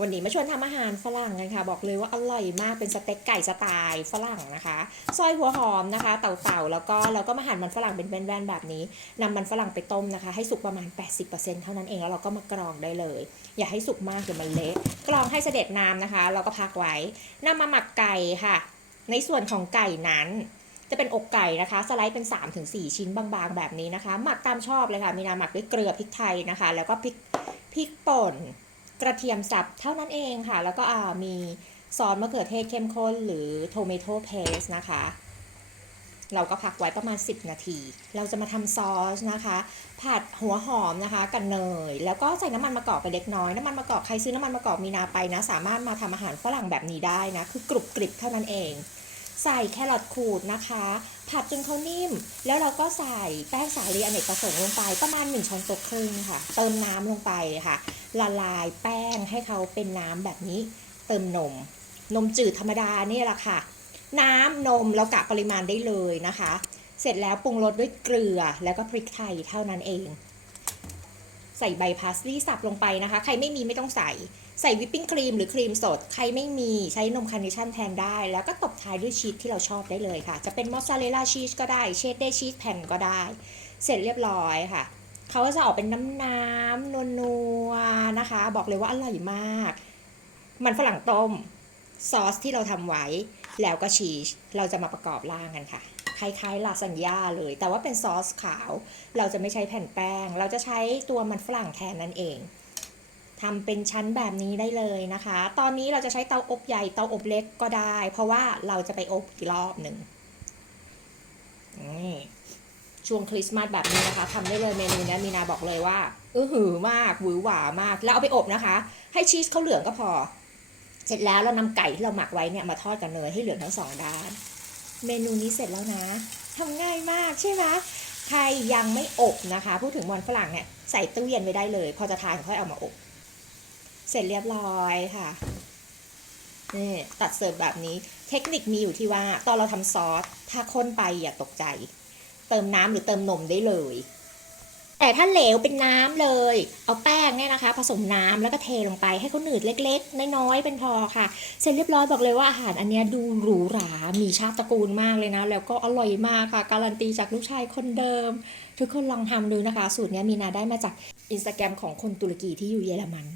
วันนี้มาชวนทำอาหารฝรั่งกันค่ะ บอกเลยว่าอร่อยมากเป็นสเต็กไก่สไตล์ฝรั่งนะคะซอยหัวหอมนะคะ เต่าๆแล้วก็เราก็มาหั่นมันฝรั่งเป็นแว่นๆแบบนี้นำมันฝรั่งไปต้มนะคะ ให้สุกประมาณ 80%เท่านั้นเองแล้วเราก็มากรองได้เลย อย่าให้สุกมากเดี๋ยวมันเละกรองให้เสด็จน้ำนะคะ เราก็พักไว้นำมาหมักไก่ค่ะ ในส่วนของไก่นั้นจะเป็นอกไก่นะคะ สไลด์เป็น 3-4 ชิ้นบางๆ แบบนี้นะคะ หมักตามชอบเลยค่ะ มีน้ำหมักด้วยเกลือพริกไทยนะคะ แล้วก็พริกพริกป่น กระเทียมสับเท่านั้นเองค่ะ แล้วก็อ่ามีซอสมะเขือเทศเข้มข้นหรือโทเมโตเพสนะคะ เราก็พักไว้ประมาณ 10 นาที เราจะมาทำซอสนะคะ ผัดหัวหอมนะคะกับเนย แล้วก็ใส่น้ำมันมะกอกไปเล็กน้อย น้ำมันมะกอกใครซื้อน้ำมันมะกอกมีนาไปนะ สามารถมาทำอาหารฝรั่งแบบนี้ได้นะ คือกรุบกริบเท่านั้นเอง ใส่แครอทขูดนะคะ ผัดจนเขานิ่ม แล้วเราก็ใส่แป้งสาลีอเนกประสงค์ลงไปประมาณ 1ช้อนโต๊ะครึ่งค่ะ เติมน้ำลงไปค่ะ ละลายแป้งให้เขาเป็นน้ำแบบนี้ เติมนม นมจืดธรรมดานี่แหละค่ะ น้ำนมเรากะปริมาณได้เลยนะคะ เสร็จแล้วปรุงรสด้วยเกลือแล้วก็พริกไทยเท่านั้นเอง ใส่ใบพาสลีย์สับลงไปนะคะ ใครไม่มีไม่ต้องใส่ ใส่วิปปิ้งครีมหรือครีมสด ใครไม่มีใช้นมคาร์เนชั่นแทนได้ แล้วก็ตบท้ายด้วยชีสที่เราชอบได้เลยค่ะ จะเป็นมอสซาเรลล่าชีสก็ได้ เชดเดอร์ชีสแผ่นก็ได้ เสร็จเรียบร้อยค่ะ เขาก็จะออกเป็นน้ำน้ำนัวนัวๆนะคะ บอกเลยว่าอร่อยมาก มันฝรั่งต้มซอสที่เราทำไว้ แล้วก็ชีส เราจะมาประกอบร่างกันค่ะ คล้ายๆลาซานญ่าเลย แต่ว่าเป็นซอสขาว เราจะไม่ใช้แผ่นแป้ง เราจะใช้ตัวมันฝรั่งแทนนั่นเองทำเป็นชั้นแบบนี้ได้เลยนะคะ ตอนนี้เราจะใช้เตาอบใหญ่เตาอบเล็กก็ได้ เพราะว่าเราจะไปอบอีกรอบหนึ่งช่วงคริสต์มาสแบบนี้นะคะทำได้เลยเมนูนี้มีนาบอกเลยว่าอือหือมากหวือหวามาก แล้วเอาไปอบนะคะ ให้ชีสเขาเหลืองก็พอ เสร็จแล้วเรานำไก่ที่เราหมักไว้เนี่ยมาทอดกับเนยให้เหลืองทั้งสองด้าน เมนูนี้เสร็จแล้วนะทำง่ายมากใช่ไหมใครยังไม่อบนะคะ พูดถึงมอนฝรั่งเนี่ยใส่ตู้เย็นไว้ได้เลย พอจะทานค่อยเอามาอบ เสร็จเรียบร้อยค่ะนี่ตัดเสิร์ฟแบบนี้เทคนิคมีอยู่ที่ว่า ตอนเราทำซอส ถ้าข้นไปอย่าตกใจ เติมน้ำหรือเติมนมได้เลย แต่ถ้าเหลวเป็นน้ำเลย เอาแป้งเนี่ยนะคะ ผสมน้ำแล้วก็เทลงไปให้เขาหนืดเล็ก ๆ น้อยๆเป็นพอค่ะ เสร็จเรียบร้อยบอกเลยว่าอาหารอันเนี้ยดูหรูหรา มีชาติตระกูลมากเลยนะ แล้วก็อร่อยมากค่ะ การันตีจากลูกชายคนเดิม ทุกคนลองทำดูนะคะ สูตรเนี้ยมีนาได้มาจากอินสตาแกรมของคนตุรกีที่อยู่เยอรมัน